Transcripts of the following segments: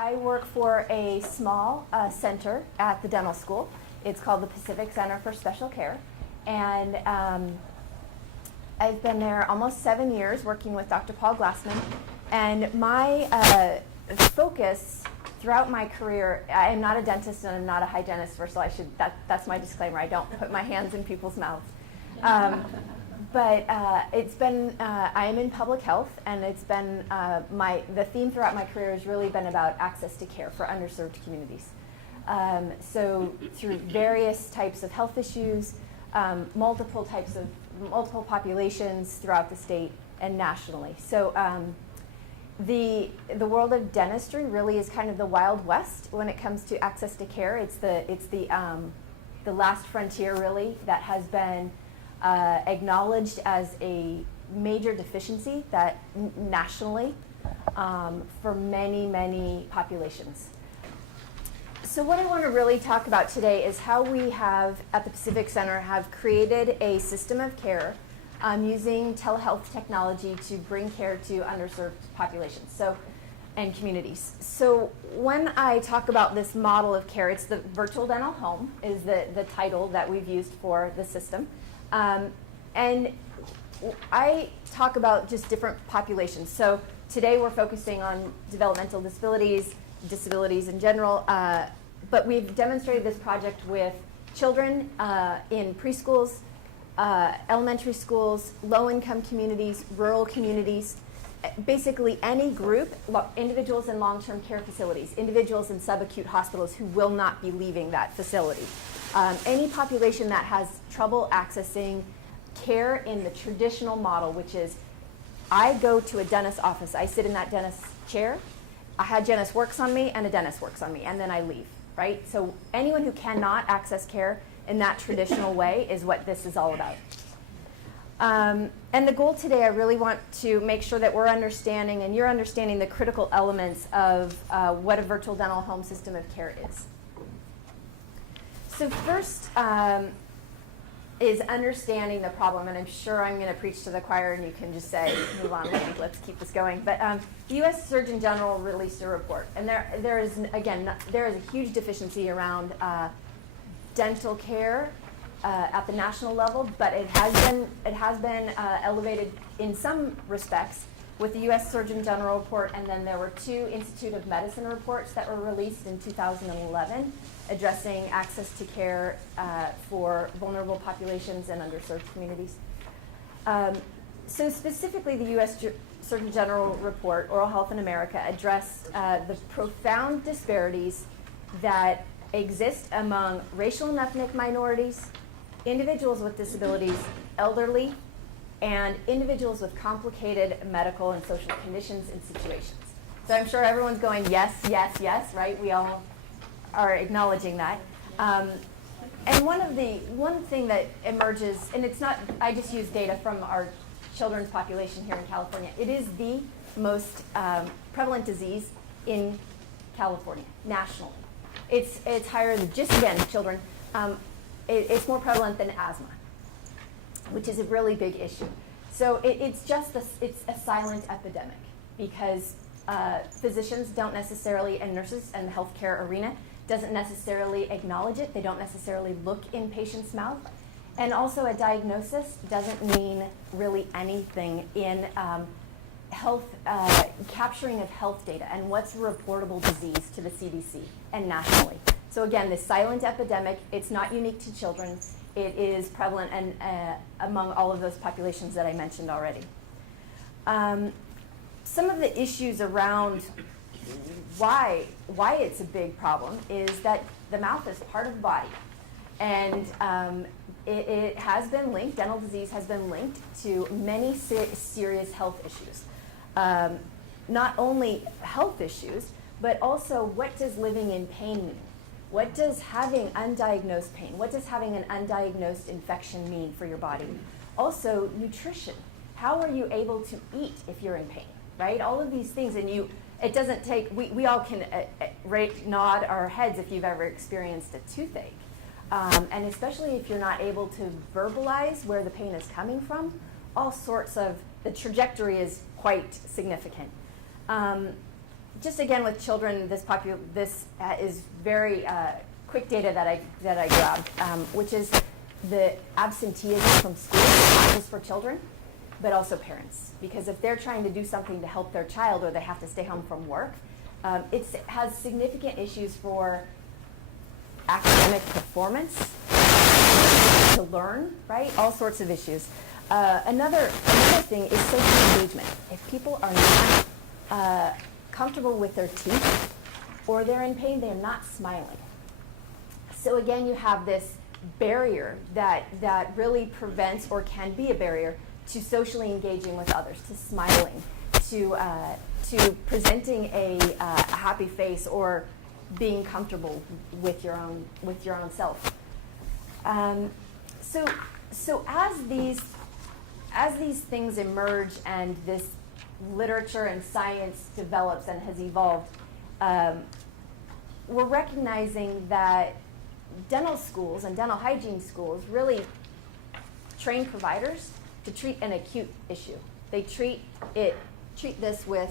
I work for a small center at the dental school. It's called the Pacific Center for Special Care. And I've been there almost 7 years working with Dr. Paul Glassman. And my focus throughout my career, I'm not a dentist and I'm not a hygienist, so that's my disclaimer. I don't put my hands in people's mouths. But it's been, I am in public health, and it's been, the theme throughout my career has really been about access to care for underserved communities. So through various types of health issues, multiple populations throughout the state and nationally. So the world of dentistry really is kind of the Wild West when it comes to access to care. It's the last frontier really that has been acknowledged as a major deficiency that nationally for many, many populations. So what I want to really talk about today is how we have, at the Pacific Center, have created a system of care using telehealth technology to bring care to underserved populations and communities. So when I talk about this model of care, it's the virtual dental home is the title that we've used for the system. And I talk about just different populations. So today we're focusing on developmental disabilities, disabilities in general, but we've demonstrated this project with children in preschools, elementary schools, low-income communities, rural communities, basically any group, individuals in long-term care facilities, individuals in subacute hospitals who will not be leaving that facility. Any population that has trouble accessing care in the traditional model, which is I go to a dentist's office, I sit in that dentist's chair, a hygienist works on me and a dentist works on me, and then I leave, right? So anyone who cannot access care in that traditional way is what this is all about. And the goal today, I really want to make sure that we're understanding and you're understanding the critical elements of what a virtual dental home system of care is. So first is understanding the problem, and I'm sure I'm going to preach to the choir and you can just say, move on, let's keep this going. But the U.S. Surgeon General released a report, and there is a huge deficiency around dental care at the national level, but it has been elevated in some respects with the U.S. Surgeon General report, and then there were 2 Institute of Medicine reports that were released in 2011 addressing access to care for vulnerable populations and underserved communities. So specifically, the U.S. Surgeon General report, Oral Health in America, addressed the profound disparities that exist among racial and ethnic minorities, individuals with disabilities, elderly, and individuals with complicated medical and social conditions and situations. So I'm sure everyone's going, yes, yes, yes, right? We all are acknowledging that. And one thing that emerges, and it's not, I just use data from our children's population here in California. It is the most prevalent disease in California, nationally. It's higher than, just again, children. It's more prevalent than asthma, which is a really big issue. So it's a silent epidemic because physicians don't necessarily, and nurses and the healthcare arena doesn't necessarily acknowledge it. They don't necessarily look in patients' mouth. And also a diagnosis doesn't mean really anything in health, capturing of health data and what's a reportable disease to the CDC and nationally. So again, this silent epidemic, it's not unique to children. It is prevalent and among all of those populations that I mentioned already. Some of the issues around why it's a big problem is that the mouth is part of the body. And it has been linked, dental disease has been linked to many serious health issues. Not only health issues, but also what does living in pain mean? What does having undiagnosed pain, what does having an undiagnosed infection mean for your body? Also, nutrition. How are you able to eat if you're in pain, right? All of these things, and it doesn't take, we all can nod our heads if you've ever experienced a toothache. And especially if you're not able to verbalize where the pain is coming from, all sorts of, the trajectory is quite significant. just again with children, this is very quick data that I grabbed, which is the absenteeism from school, not just for children, but also parents. Because if they're trying to do something to help their child, or they have to stay home from work, it has significant issues for academic performance, to learn, right? All sorts of issues. Another thing is social engagement. If people are not comfortable with their teeth, or they're in pain, they're not smiling. So again, you have this barrier that really prevents, or can be a barrier, to socially engaging with others, to smiling, to presenting a happy face, or being comfortable with your own self. So as these things emerge and this literature and science develops and has evolved, we're recognizing that dental schools and dental hygiene schools really train providers to treat an acute issue. They treat this with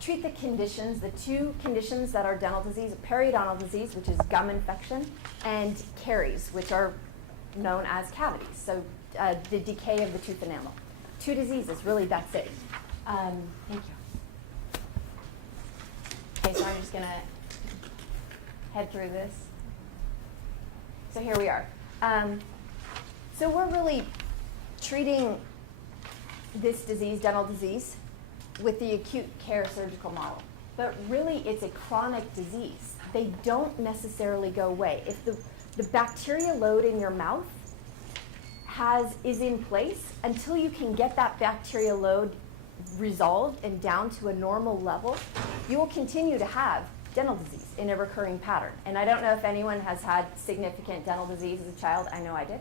treat the conditions, the two conditions that are dental disease: periodontal disease, which is gum infection, and caries, which are known as cavities. So the decay of the tooth enamel. Two diseases, really, that's it. Thank you. Okay, so I'm just going to head through this. So here we are. So we're really treating this disease, dental disease, with the acute care surgical model. But really, it's a chronic disease. They don't necessarily go away. If the bacteria load in your mouth is in place, until you can get that bacteria load resolved and down to a normal level, you will continue to have dental disease in a recurring pattern. And I don't know if anyone has had significant dental disease as a child. I know I did.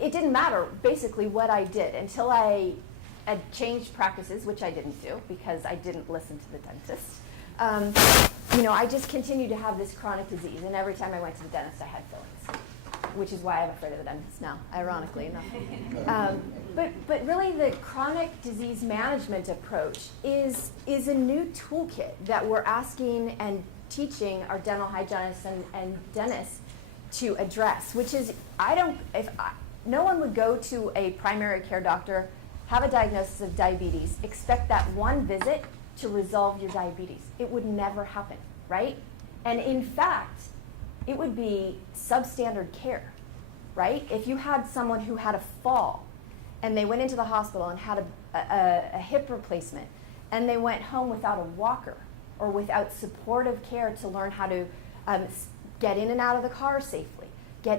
It didn't matter basically what I did until I had changed practices, which I didn't do because I didn't listen to the dentist. I just continued to have this chronic disease, and every time I went to the dentist, I had fillings, which is why I'm afraid of the dentist now, ironically enough. But really, the chronic disease management approach is a new toolkit that we're asking and teaching our dental hygienists and dentists to address, which is, no one would go to a primary care doctor, have a diagnosis of diabetes, expect that one visit to resolve your diabetes. It would never happen, right? And in fact, it would be substandard care, right? If you had someone who had a fall and they went into the hospital and had a hip replacement, and they went home without a walker or without supportive care to learn how to get in and out of the car safely,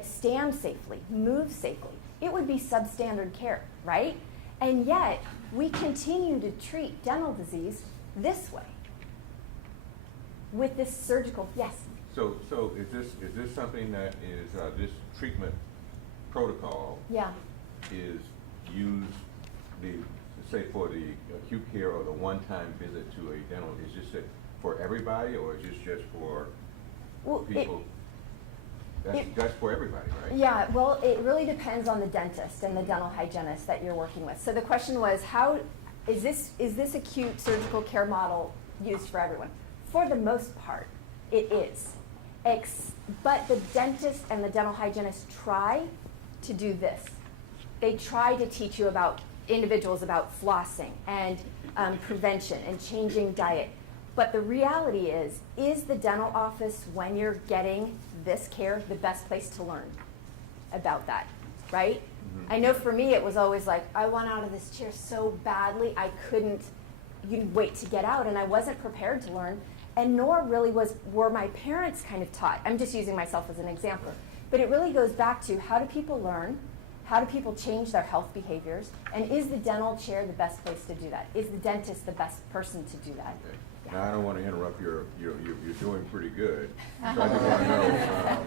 stand safely, move safely, it would be substandard care, right? And yet, we continue to treat dental disease this way with this surgical, yes? So is this something that is, this treatment protocol is used, say for the acute care or the one-time visit to a dental, is this for everybody, or is this just for people? That's for everybody, right? Yeah, well, it really depends on the dentist and the dental hygienist that you're working with. So the question was, how is this acute surgical care model used for everyone? For the most part, it is. But the dentist and the dental hygienist try to do this. They try to teach you about individuals about flossing and prevention and changing diet. But the reality is the dental office, when you're getting this care, the best place to learn about that, right? Mm-hmm. I know for me it was always like, I want out of this chair so badly, I couldn't wait to get out, and I wasn't prepared to learn, and nor really were my parents kind of taught. I'm just using myself as an example. But it really goes back to, how do people learn? How do people change their health behaviors? And is the dental chair the best place to do that? Is the dentist the best person to do that? Okay. Now, I don't want to interrupt you're doing pretty good. So I just want to know,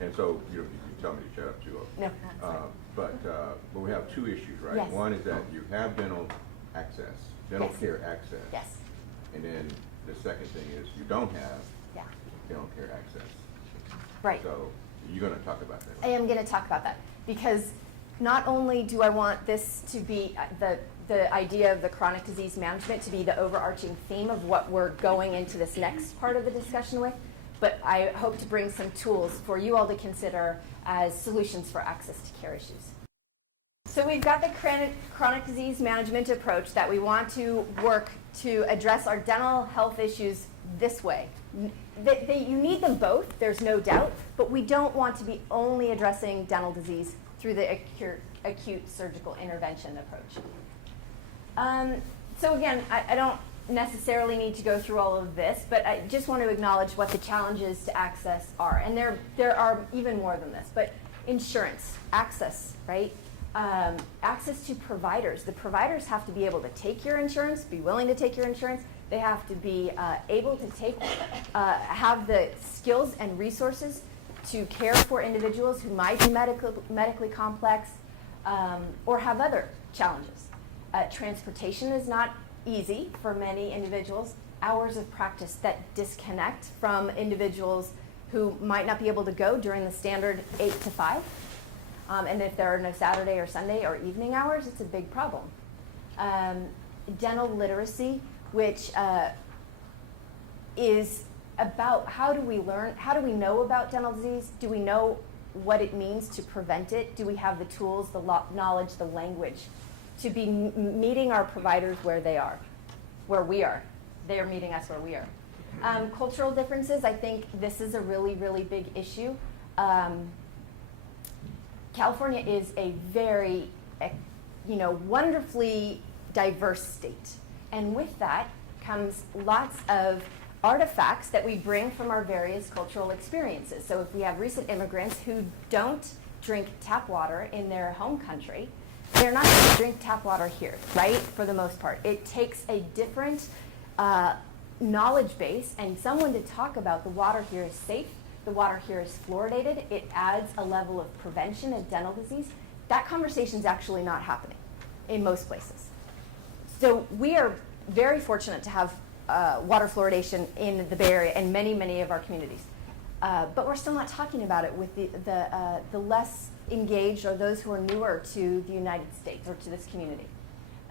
and so you can tell me to shut up too. No. But we have two issues, right? Yes. One is that you have dental access, dental Yes. care access. Yes. And then the second thing is you don't have dental care access. Right. So you're going to talk about that. I am going to talk about that, because not only do I want this to be, the idea of the chronic disease management to be the overarching theme of what we're going into this next part of the discussion with, but I hope to bring some tools for you all to consider as solutions for access to care issues. So we've got the chronic disease management approach that we want to work to address our dental health issues this way. You need them both, there's no doubt, but we don't want to be only addressing dental disease through the acute surgical intervention approach. So again, I don't necessarily need to go through all of this, but I just want to acknowledge what the challenges to access are. And there are even more than this, but insurance, access, right? Access to providers. The providers have to be able to take your insurance, be willing to take your insurance. They have to be able to have the skills and resources to care for individuals who might be medically complex or have other challenges. Transportation is not easy for many individuals. Hours of practice that disconnect from individuals who might not be able to go during the standard 8 to 5. And if there are no Saturday or Sunday or evening hours, it's a big problem. Dental literacy, which is about how do we know about dental disease? Do we know what it means to prevent it? Do we have the tools, the knowledge, the language to be meeting our providers where we are. They are meeting us where we are. Cultural differences, I think this is a really, really big issue. California is a very, wonderfully diverse state. And with that comes lots of artifacts that we bring from our various cultural experiences. So if we have recent immigrants who don't drink tap water in their home country, they're not going to drink tap water here, right? For the most part. It takes a different knowledge base and someone to talk about the water here is safe, the water here is fluoridated, it adds a level of prevention of dental disease. That conversation is actually not happening in most places. So we are very fortunate to have water fluoridation in the Bay Area and many, many of our communities. But we're still not talking about it with the less engaged or those who are newer to the United States or to this community.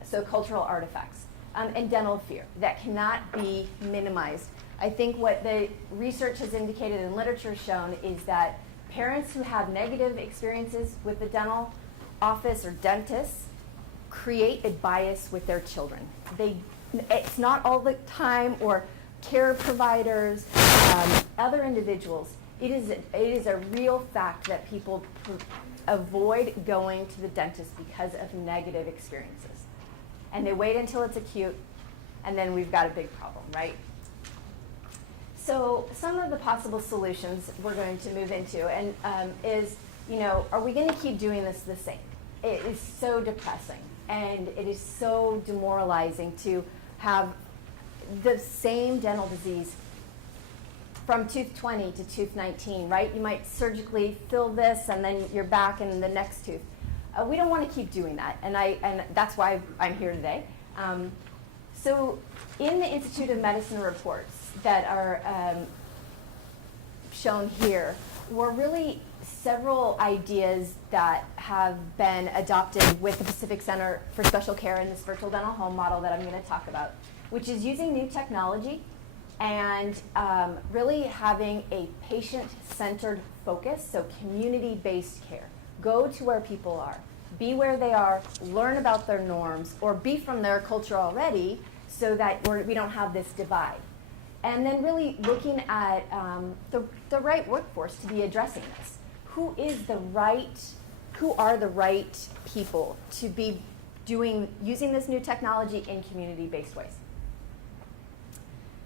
So cultural artifacts and dental fear that cannot be minimized. I think what the research has indicated and literature shown is that parents who have negative experiences with the dental office or dentists create a bias with their children. It's not all the time, or care providers, other individuals. It is a real fact that people avoid going to the dentist because of negative experiences. And they wait until it's acute, and then we've got a big problem, right? So some of the possible solutions we're going to move into and is, are we going to keep doing this the same? It is so depressing, and it is so demoralizing to have the same dental disease from tooth 20 to tooth 19, right? You might surgically fill this, and then you're back in the next tooth. We don't want to keep doing that, and that's why I'm here today. So in the Institute of Medicine reports that are shown here were really several ideas that have been adopted with the Pacific Center for Special Care in this virtual dental home model that I'm going to talk about, which is using new technology and really having a patient-centered focus, so community-based care. Go to where people are, be where they are, learn about their norms, or be from their culture already so that we don't have this divide. And then really looking at the right workforce to be addressing this. Who are the right people to be using this new technology in community-based ways?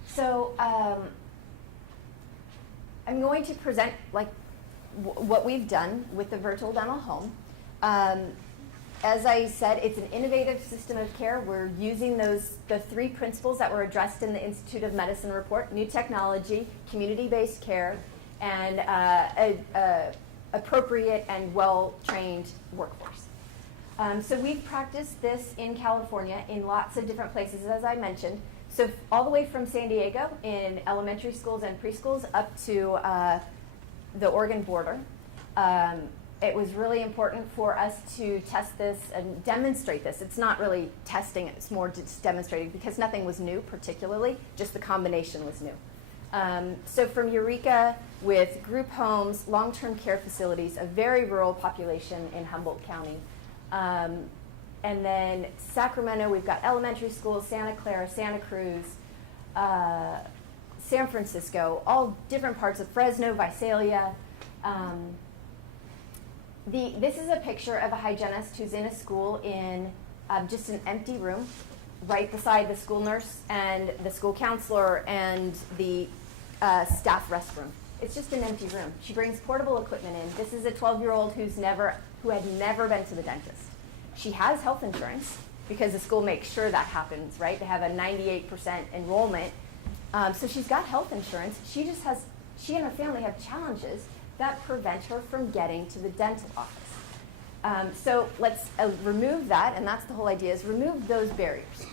So I'm going to present what we've done with the virtual dental home. As I said, it's an innovative system of care. We're using the 3 principles that were addressed in the Institute of Medicine report: new technology, community-based care, and appropriate and well-trained workforce. So we've practiced this in California in lots of different places, as I mentioned. So all the way from San Diego in elementary schools and preschools up to the Oregon border. it was really important for us to test this and demonstrate this. It's not really testing, it's more just demonstrating, because nothing was new particularly, just the combination was new. So from Eureka, with group homes, long-term care facilities, a very rural population in Humboldt County. And then Sacramento, we've got elementary schools, Santa Clara, Santa Cruz, San Francisco, all different parts of Fresno, Visalia. This is a picture of a hygienist who's in a school in just an empty room, right beside the school nurse and the school counselor and the staff restroom. It's just an empty room. She brings portable equipment in. This is a 12-year-old who had never been to the dentist. She has health insurance because the school makes sure that happens, right? They have a 98% enrollment. So she's got health insurance. She and her family have challenges that prevent her from getting to the dental office. So let's remove that, and that's the whole idea, is remove those barriers.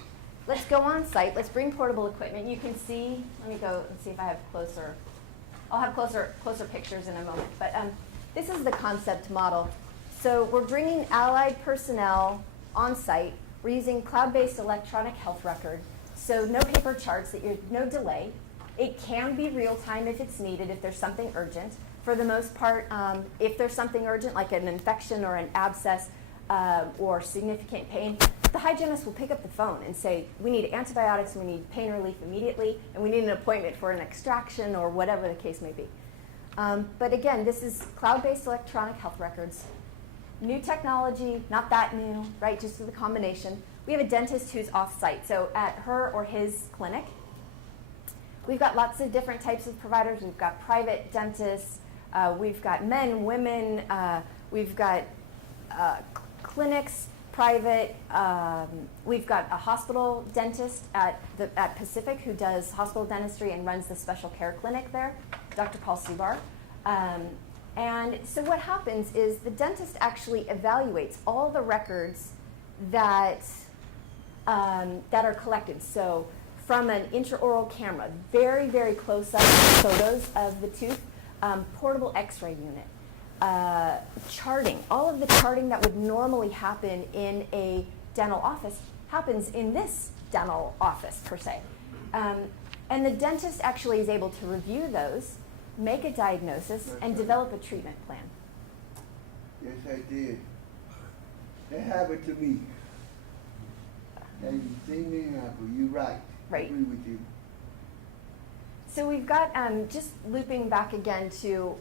Let's go on site, let's bring portable equipment. You can see, let me go and see if I have closer, I'll have closer pictures in a moment, but this is the concept model. So we're bringing allied personnel on site. We're using cloud-based electronic health record, so no paper charts, no delay. It can be real-time if it's needed, if there's something urgent. For the most part, if there's something urgent, like an infection or an abscess or significant pain, the hygienist will pick up the phone and say, we need antibiotics, we need pain relief immediately, and we need an appointment for an extraction or whatever the case may be. But again, this is cloud-based electronic health records. New technology, not that new, right, just the combination. We have a dentist who's off-site, so at her or his clinic. We've got lots of different types of providers. We've got private dentists, we've got men, women, we've got clinics, private, we've got a hospital dentist at Pacific who does hospital dentistry and runs the special care clinic there, Dr. Paul Subar. And so what happens is the dentist actually evaluates all the records that are collected. So from an intraoral camera, very, very close up photos of the tooth, portable x-ray unit, charting. All of the charting that would normally happen in a dental office happens in this dental office, per se. And the dentist actually is able to review those, make a diagnosis, and develop a treatment plan. Yes, I did. That happened to me. And you see me happen. You're right. Right. I agree with you. So we've got, just looping back again to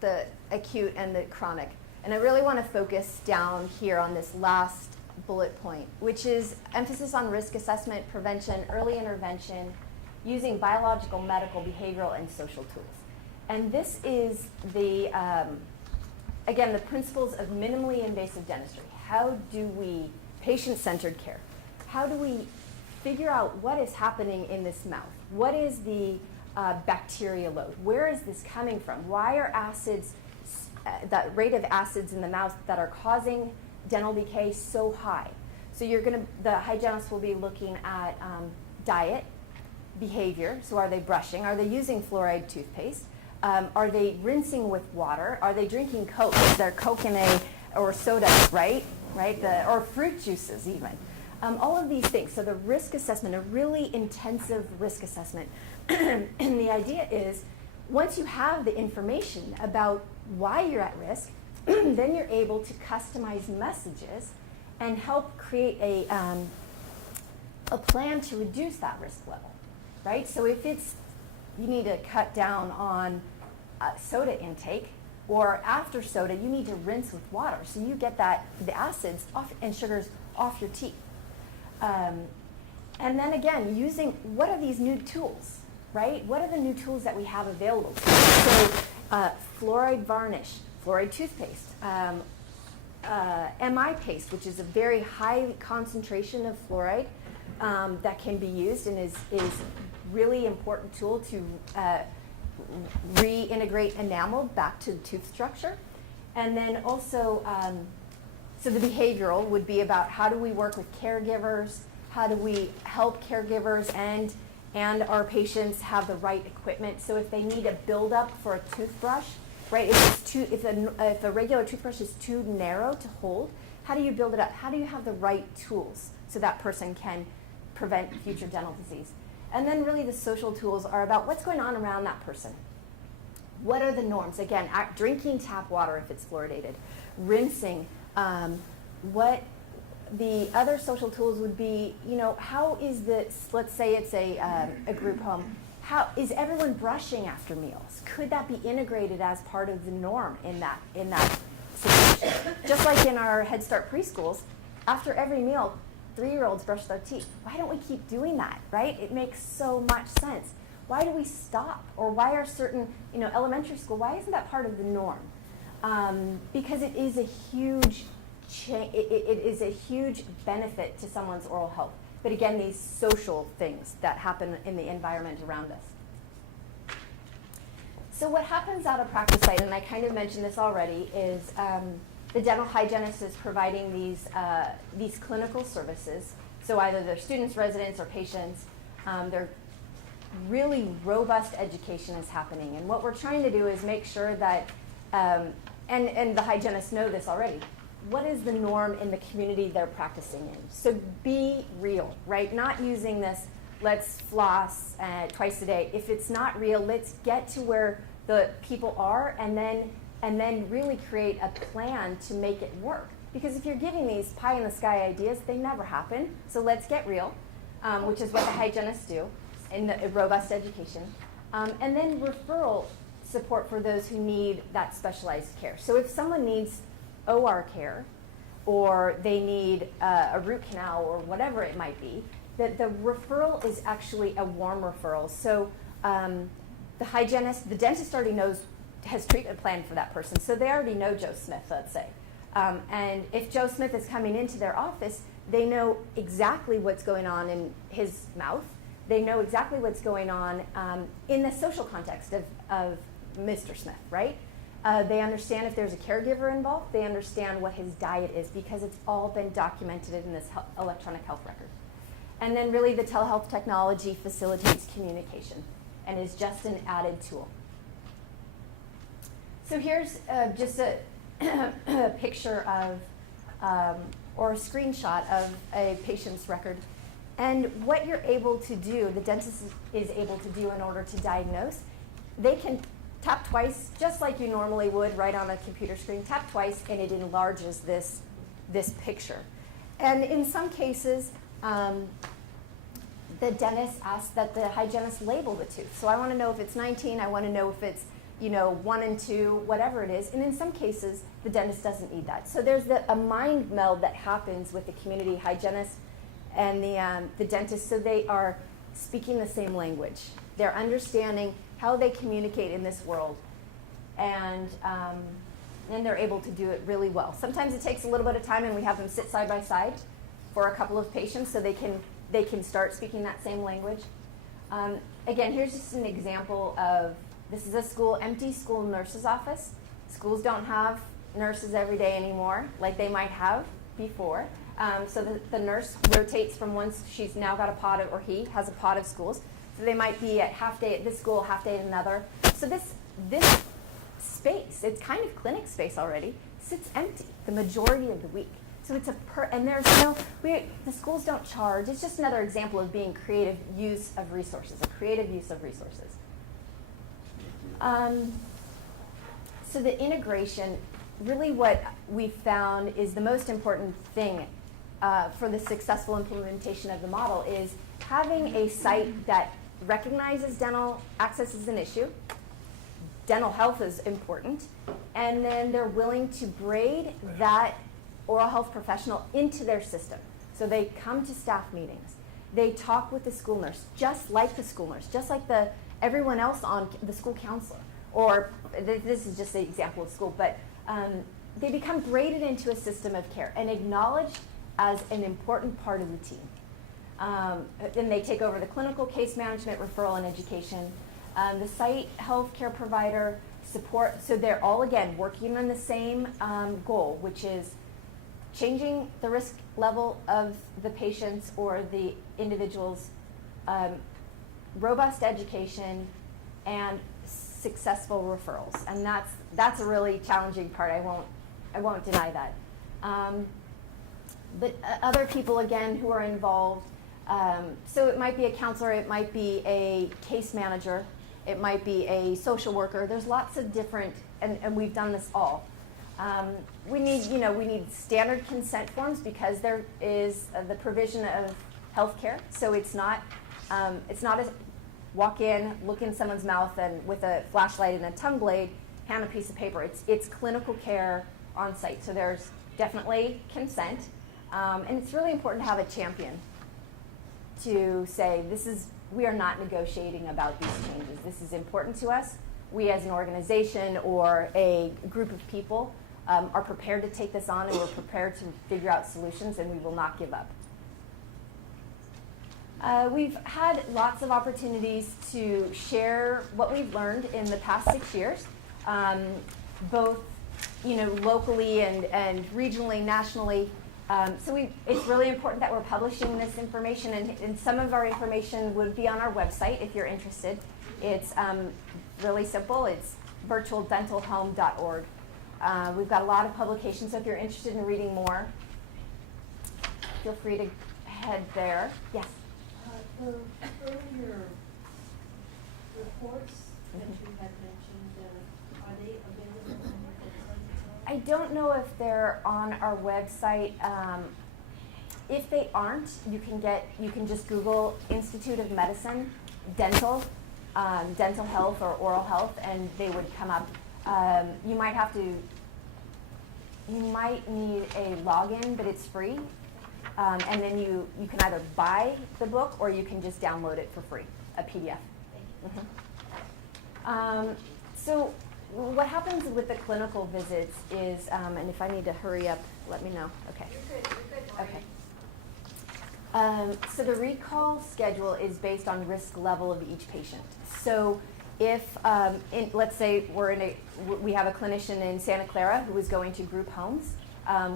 the acute and the chronic. And I really want to focus down here on this last bullet point, which is emphasis on risk assessment, prevention, early intervention, using biological, medical, behavioral, and social tools. And this is the, again, the principles of minimally invasive dentistry. How do we, patient-centered care, how do we figure out what is happening in this mouth? What is the bacteria load? Where is this coming from? Why are acids, that rate of acids in the mouth that are causing dental decay so high? So the hygienist will be looking at diet, behavior. So are they brushing? Are they using fluoride toothpaste? Are they rinsing with water? Are they drinking Coke? Is there Coke in or soda, right? Or fruit juices even. All of these things. So the risk assessment, a really intensive risk assessment. And the idea is, once you have the information about why you're at risk, then you're able to customize messages and help create a plan to reduce that risk level, right? So if you need to cut down on soda intake, or after soda, you need to rinse with water, so you get the acids off and sugars off your teeth. And then again, using, what are these new tools, right? What are the new tools that we have available? So fluoride varnish, fluoride toothpaste, MI paste, which is a very high concentration of fluoride that can be used and is really important tool to reintegrate enamel back to the tooth structure. And then also, so the behavioral would be about how do we work with caregivers, how do we help caregivers and our patients have the right equipment. So if they need a build-up for a toothbrush, right? If a regular toothbrush is too narrow to hold, how do you build it up? How do you have the right tools so that person can prevent future dental disease? And then really the social tools are about what's going on around that person. What are the norms? Again, drinking tap water if it's fluoridated, rinsing. What the other social tools would be, how is this, let's say it's a group home, how is everyone brushing after meals? Could that be integrated as part of the norm in that situation? Just like in our Head Start preschools, after every meal, 3-year-olds brush their teeth. Why don't we keep doing that, right? It makes so much sense. Why do we stop? Or why are certain, elementary school, why isn't that part of the norm? Because it is a huge it is a huge benefit to someone's oral health. But again, these social things that happen in the environment around us. So what happens at a practice site, and I kind of mentioned this already, is the dental hygienist is providing these clinical services. So either they're students, residents, or patients. They're really robust education is happening. And what we're trying to do is make sure that, and the hygienists know this already, what is the norm in the community they're practicing in? So be real, right? Not using this, let's floss twice a day. If it's not real, let's get to where the people are and then really create a plan to make it work. Because if you're giving these pie in the sky ideas, they never happen. So let's get real, which is what the hygienists do in the robust education. And then referral support for those who need that specialized care. So if someone needs OR care, or they need a root canal, or whatever it might be, that the referral is actually a warm referral. So the hygienist, the dentist already has treatment planned for that person. So they already know Joe Smith, let's say. And if Joe Smith is coming into their office, they know exactly what's going on in his mouth. They know exactly what's going on in the social context of Mr. Smith, right? They understand if there's a caregiver involved. They understand what his diet is because it's all been documented in this electronic health record. And then really the telehealth technology facilitates communication and is just an added tool. So here's just a picture of, or a screenshot of a patient's record. And what you're able to do, the dentist is able to do in order to diagnose, they can tap twice, just like you normally would right on a computer screen, tap twice, and it enlarges this picture. And in some cases, the dentist asks that the hygienist label the tooth. So I want to know if it's 19, I want to know if it's 1 and 2, whatever it is. And in some cases, the dentist doesn't need that. So there's a mind meld that happens with the community hygienist and the dentist, so they are speaking the same language. They're understanding how they communicate in this world, and they're able to do it really well. Sometimes it takes a little bit of time, and we have them sit side by side for a couple of patients so they can start speaking that same language. Again, here's just an example of, this is a empty school nurse's office. Schools don't have nurses every day anymore like they might have before. So the nurse rotates from once she's now got a pod of, or he has a pod of schools. So they might be at half day at this school, half day at another. So this space, it's kind of clinic space already, sits empty the majority of the week. So it's and there's the schools don't charge. It's just another example of being creative use of resources, a creative use of resources. So the integration, really what we found is the most important thing for the successful implementation of the model is having a site that recognizes dental access is an issue, dental health is important, and then they're willing to braid that oral health professional into their system. So they come to staff meetings. They talk with the school nurse, just like the school nurse, just like everyone else on the school counselor. Or this is just an example of school, but they become braided into a system of care and acknowledged as an important part of the team. Then they take over the clinical case management, referral, and education. The site healthcare provider support, so they're all, again, working on the same goal, which is changing the risk level of the patients or the individuals, robust education, and successful referrals, and that's a really challenging part. I won't deny that. But other people, again, who are involved, so it might be a counselor, it might be a case manager, it might be a social worker. There's lots of different, and we've done this all. We need standard consent forms because there is the provision of health care. So it's not a walk in, look in someone's mouth, and with a flashlight and a tongue blade, hand a piece of paper. It's clinical care on site. So there's definitely consent. And it's really important to have a champion to say, we are not negotiating about these changes. This is important to us. We as an organization or a group of people are prepared to take this on, and we're prepared to figure out solutions, and we will not give up. We've had lots of opportunities to share what we've learned in the past 6 years, both locally and regionally, nationally. So it's really important that we're publishing this information, and some of our information would be on our website if you're interested. It's really simple. It's virtualdentalhome.org. We've got a lot of publications, so if you're interested in reading more, feel free to head there. Yes? The earlier reports that you had mentioned, are they available on your website? I don't know if they're on our website. If they aren't, you can just Google Institute of Medicine, dental health or oral health, and they would come up. You might need a login, but it's free. And then you can either buy the book or you can just download it for free, a PDF. So what happens with the clinical visits is, and if I need to hurry up, let me know. Okay. You're good. Okay. So the recall schedule is based on risk level of each patient. So if, let's say we have a clinician in Santa Clara who is going to group homes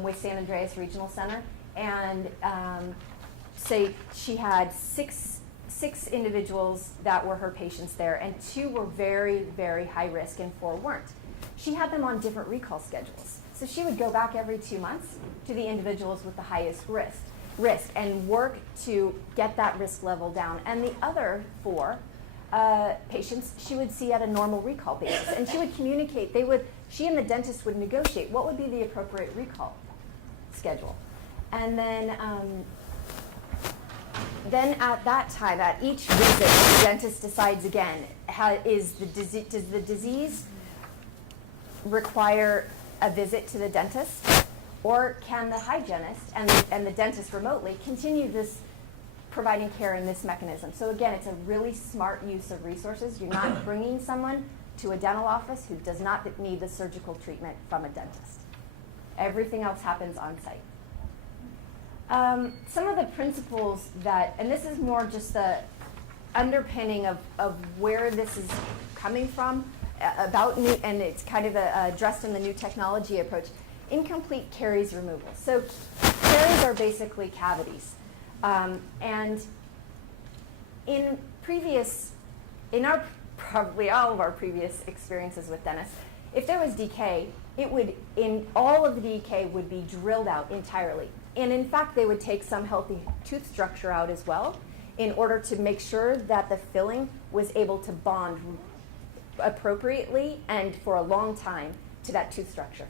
with San Andreas Regional Center, and say she had six individuals that were her patients there, and 2 were very, very high risk and 4 weren't. She had them on different recall schedules. So she would go back every 2 months to the individuals with the highest risk and work to get that risk level down. And the other 4 patients she would see at a normal recall basis. And she would communicate, she and the dentist would negotiate what would be the appropriate recall schedule. And then at that time, at each visit, the dentist decides again, does the disease require a visit to the dentist? Or can the hygienist and the dentist remotely continue this providing care in this mechanism? So again, it's a really smart use of resources. You're not bringing someone to a dental office who does not need the surgical treatment from a dentist. Everything else happens on site. Some of the principles and this is more just the underpinning of where this is coming from, and it's kind of addressed in the new technology approach. Incomplete caries removal. So caries are basically cavities. And probably all of our previous experiences with dentists, if there was decay, all of the decay would be drilled out entirely. And in fact, they would take some healthy tooth structure out as well in order to make sure that the filling was able to bond appropriately and for a long time to that tooth structure.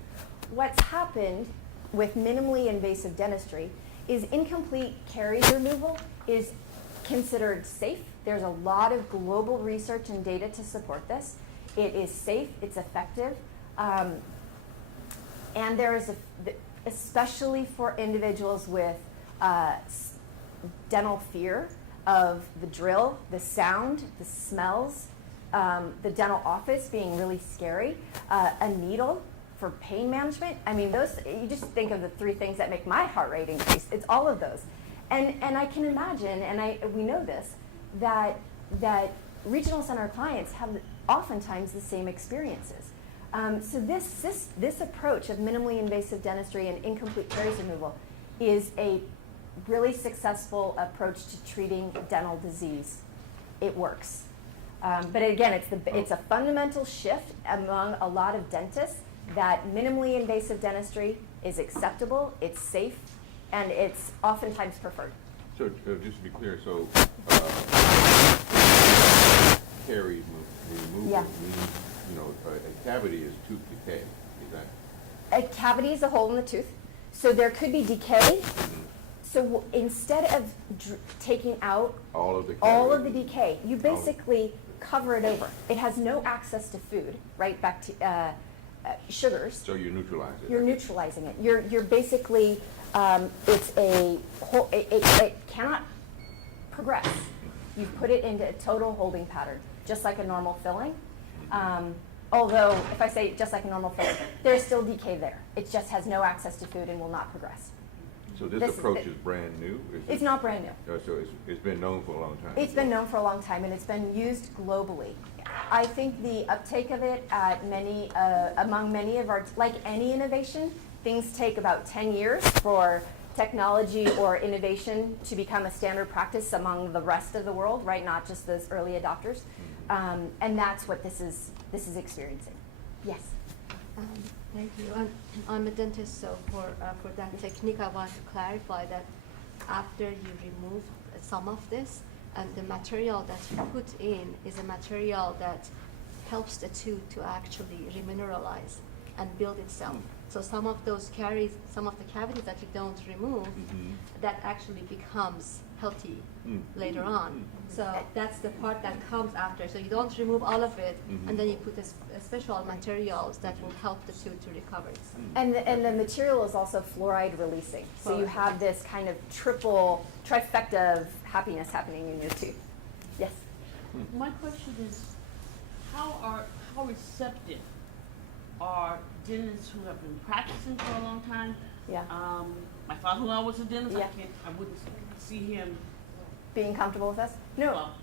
What's happened with minimally invasive dentistry is incomplete caries removal is considered safe. There's a lot of global research and data to support this. It is safe, it's effective, and there is especially for individuals with dental fear of the drill, the sound, the smells, the dental office being really scary, a needle for pain management. I mean, you just think of the 3 things that make my heart rate increase. It's all of those. And I can imagine, and we know this, that regional center clients have oftentimes the same experiences. So this approach of minimally invasive dentistry and incomplete caries removal is a really successful approach to treating dental disease. It works. But again, it's a fundamental shift among a lot of dentists that minimally invasive dentistry is acceptable, it's safe, and it's oftentimes preferred. So just to be clear, so caries removal Yeah. means, a cavity is tooth decay. Is that? A cavity is a hole in the tooth, so there could be decay. So instead of taking out All of the all of the cavities. decay, you basically cover it over. It has no access to food, right? Back to sugars. So you neutralize it. You're neutralizing it. You're basically it's a whole, it cannot progress. You put it into a total holding pattern, just like a normal filling. Although, if I say just like a normal filling, there's still decay there. It just has no access to food and will not progress. So this approach is brand new? It's not brand new. So it's been known for a long time? It's been known for a long time, and it's been used globally. I think the uptake of it at among many of our, like any innovation, things take about 10 years for technology or innovation to become a standard practice among the rest of the world, right? Not just those early adopters. And that's what this is experiencing. Yes. Thank you. I'm a dentist, so for that technique, I want to clarify that after you remove some of this, and the material that you put in is a material that helps the tooth to actually remineralize and build itself. So some of those caries, some of the cavities that you don't remove, that actually becomes healthy later on. So that's the part that comes after. So you don't remove all of it, and then you put special materials that will help the tooth to recover itself. And the material is also fluoride releasing. So you have this kind of trifecta of happiness happening in your tooth. Yes. My question is, how receptive are dentists who have been practicing for a long time? Yeah. My father-in-law was a dentist. Yeah. I wouldn't see him. Being comfortable with us? No. Well,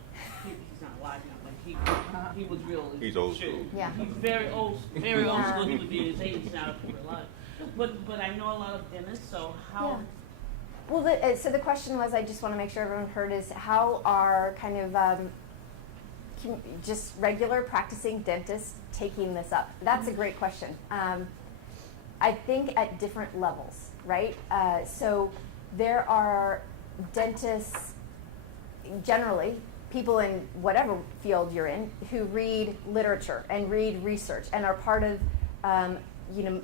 he's not alive now, but he was real. He's old school. Yeah. He's very old school. He would be in his 80s now if he were alive. But I know a lot of dentists, so how? Yeah. Well, so the question was, I just want to make sure everyone heard, is how are kind of just regular practicing dentists taking this up? That's a great question. I think at different levels, right? So there are dentists, generally, people in whatever field you're in, who read literature and read research and are part of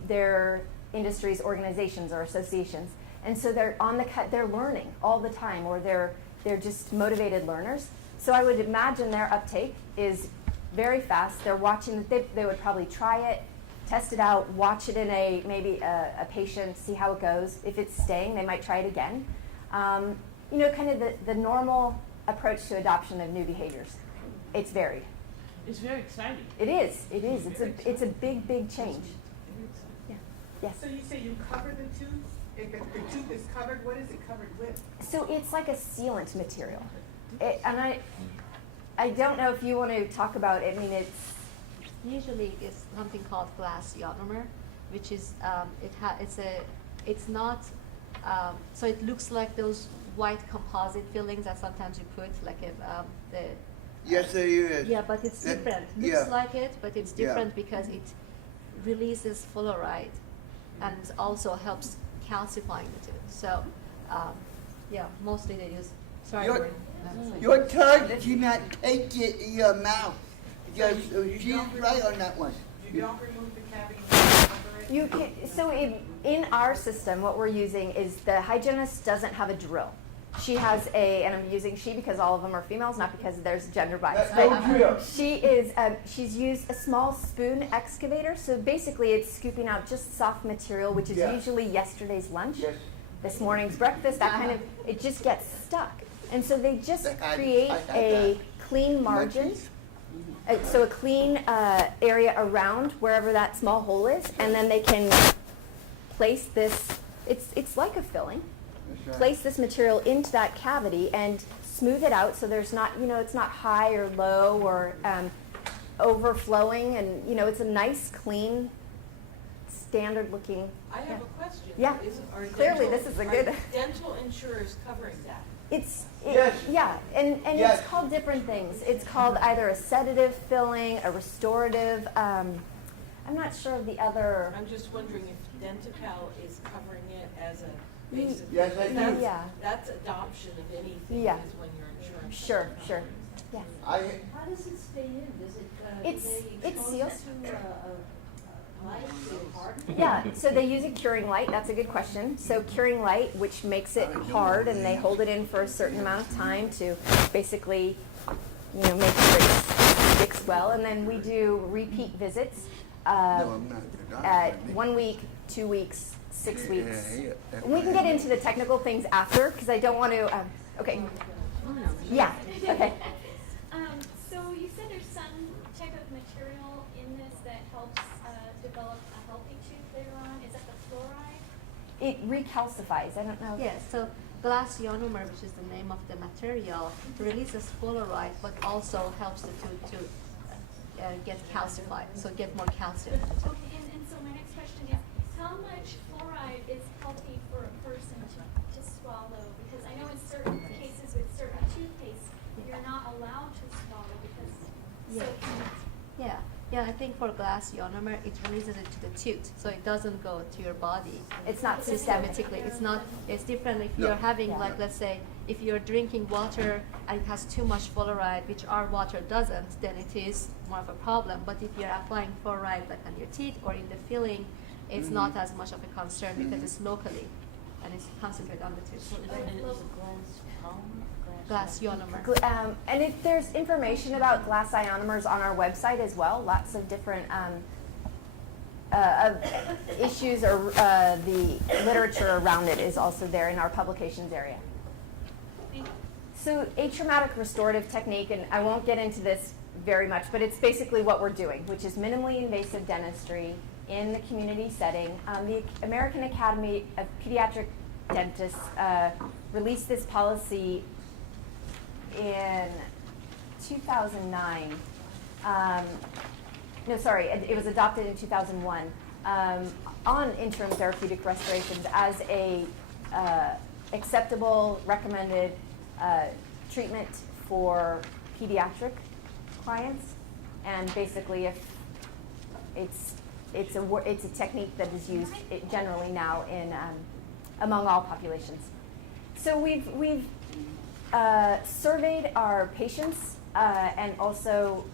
their industries, organizations, or associations. And so they're on the cut, they're learning all the time, or they're just motivated learners. So I would imagine their uptake is very fast. They're watching, they would probably try it, test it out, watch it in maybe a patient, see how it goes. If it's staying, they might try it again. Kind of the normal approach to adoption of new behaviors. It's varied. It's very exciting. It is. It's a big change. Yeah. Yes. So you say you cover the tooth? If the tooth is covered, what is it covered with? So it's like a sealant material. And I don't know if you want to talk about it. I mean, Usually it's something called glass ionomer, which is so it looks like those white composite fillings that sometimes you put like Yes, it is. yeah, but it's different. Looks like it, but it's different because it releases fluoride and also helps calcifying the tooth. So mostly they use Your tongue cannot take it in your mouth. Because she's right on that one. You don't remove the cavity, you cover it? so in our system, what we're using is the hygienist doesn't have a drill. She has and I'm using she because all of them are females, not because there's gender bias. That's no drill. She's used a small spoon excavator. So basically, it's scooping out just soft material, which is usually yesterday's lunch, this morning's breakfast. That kind of it just gets stuck, and so they just create a clean margin. So a clean area around wherever that small hole is, and then they can place this. It's like a filling. Right. Place this material into that cavity and smooth it out so there's not, it's not high or low or overflowing, and it's a nice, clean, standard-looking. I have a question. Yeah. Are Clearly, this is a good. Are dental insurers covering that? Yes. Yeah, and Yes. it's called different things. It's called either a sedative filling, a restorative. I'm not sure of the other. I'm just wondering if Dentacal is covering it as a basic. Yes, I because do. Yeah. That's adoption of anything Yeah. is when your insurance. Sure, sure. Yeah. I, How does it stay in? Does it, It's- do they it's expose sealed. it to light to harden? Yeah, so they use a curing light. That's a good question. So curing light, which makes it hard, and they hold it in for a certain amount of time to basically, make sure it sticks well. And then we do repeat visits no, I'm not. at 1 week, 2 weeks, 6 weeks. And we can get into the technical things after because I don't want to. Okay. Yeah. Okay. So you said there's some type of material in this that helps develop a healthy tooth later on. Is that the fluoride? It recalcifies. I don't know. Yes, so glass ionomer, which is the name of the material, releases fluoride, but also helps the tooth to get calcified, so get more calcium. Okay, and so my next question is, how much fluoride is healthy for a person to swallow? Because I know in certain cases with certain toothpaste, you're not allowed to swallow because Yeah. Yeah, I think for glass ionomer, it releases it to the tooth, so it doesn't go to your body. It's not Systematically, it's different if you're having, like, let's say, if you're drinking water and it has too much fluoride, which our water doesn't, then it is more of a problem. But if you're applying fluoride, like on your teeth or in the filling, it's not as much of a concern because it's locally and it's concentrated on the tooth. Glass ionomer. And there's information about glass ionomers on our website as well. Lots of different issues or the literature around it is also there in our publications area. So a traumatic restorative technique, and I won't get into this very much, but it's basically what we're doing, which is minimally invasive dentistry in the community setting. The American Academy of Pediatric Dentists released this policy in 2009. It was adopted in 2001 on interim therapeutic restorations as a acceptable, recommended treatment for pediatric clients. And basically, if it's a technique that is used generally now in among all populations. So we've surveyed our patients, and also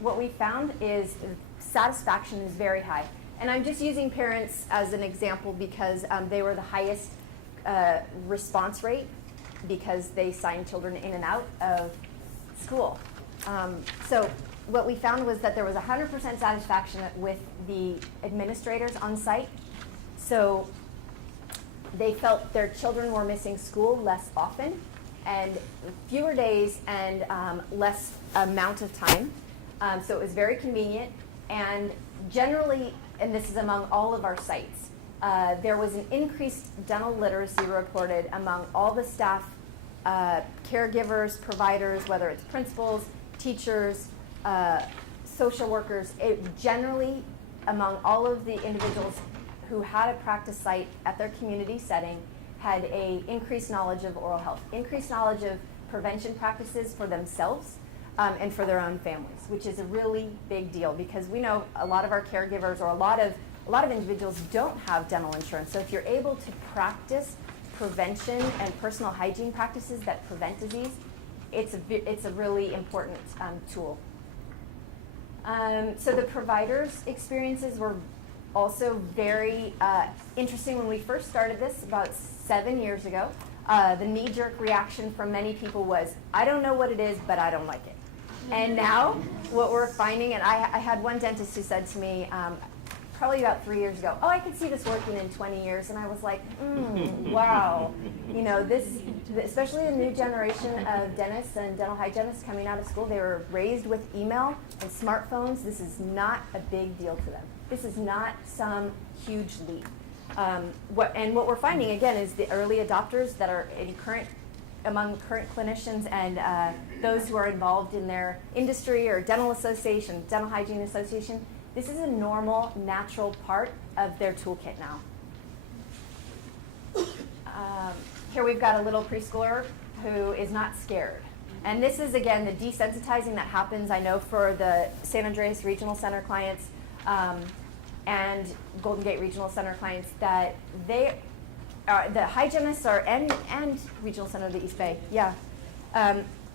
what we found is satisfaction is very high. And I'm just using parents as an example because they were the highest response rate because they signed children in and out of school. So what we found was that there was 100% satisfaction with the administrators on site. So they felt their children were missing school less often and fewer days and less amount of time. So it was very convenient. And generally, and this is among all of our sites, there was an increased dental literacy reported among all the staff, caregivers, providers, whether it's principals, teachers, social workers. Generally, among all of the individuals who had a practice site at their community setting, had a increased knowledge of oral health, increased knowledge of prevention practices for themselves and for their own families, which is a really big deal because we know a lot of our caregivers or a lot of individuals don't have dental insurance. So if you're able to practice prevention and personal hygiene practices that prevent disease, it's a really important tool. So the providers' experiences were also very interesting. When we first started this about 7 years ago, the knee-jerk reaction from many people was, I don't know what it is, but I don't like it. And now what we're finding, and I had one dentist who said to me probably about 3 years ago, oh, I could see this working in 20 years. And I was like, wow. You know, especially the new generation of dentists and dental hygienists coming out of school, they were raised with email and smartphones. This is not a big deal to them. This is not some huge leap. What we're finding, again, is the early adopters that are among current clinicians and those who are involved in their industry or dental association, dental hygiene association, this is a normal, natural part of their toolkit now. Here we've got a little preschooler who is not scared. And this is, again, the desensitizing that happens, I know, for the San Andreas Regional Center clients and Golden Gate Regional Center clients, that they are, the hygienists are, and Regional Center of the East Bay, yeah.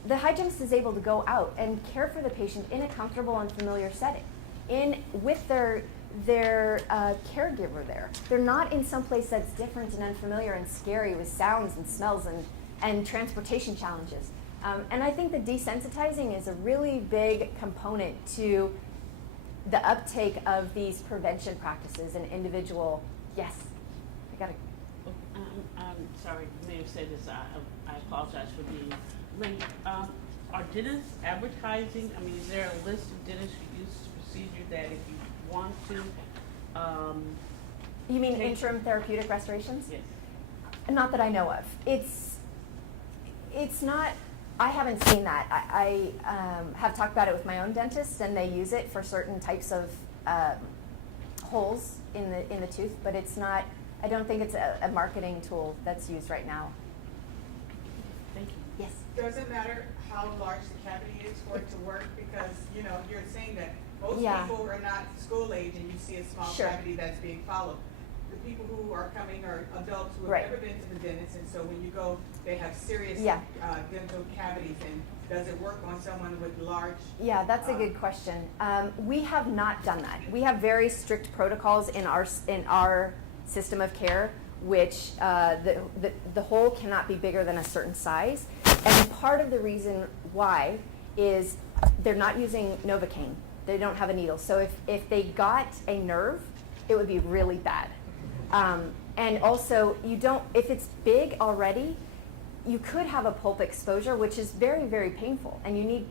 The hygienist is able to go out and care for the patient in a comfortable and familiar setting, with their caregiver there. They're not in some place that's different and unfamiliar and scary with sounds and smells and transportation challenges. And I think the desensitizing is a really big component to the uptake of these prevention practices and individual. Yes, I got it. I'm sorry, you may have said this, I apologize for being late. Are dentists advertising, I mean, is there a list of dentists who use this procedure that if you want to, You mean interim therapeutic restorations? yes. Not that I know of. It's not, I haven't seen that. I have talked about it with my own dentist, and they use it for certain types of holes in the tooth, but it's not, I don't think it's a marketing tool that's used right now. Thank you. Yes. Does it matter how large the cavity is for it to work? Because, you know, you're saying that most Yeah. people are not school age and you see a small Sure. cavity that's being followed. The people who are coming are adults who have Right. never been to the dentist, and so when you go, they have serious Yeah. dental cavities, and does it work on someone with large? Yeah, that's a good question. We have not done that. We have very strict protocols in our system of care, which the hole cannot be bigger than a certain size. And part of the reason why is they're not using Novocaine. They don't have a needle. So if they got a nerve, it would be really bad. And also, if it's big already, you could have a pulp exposure, which is very, very painful. And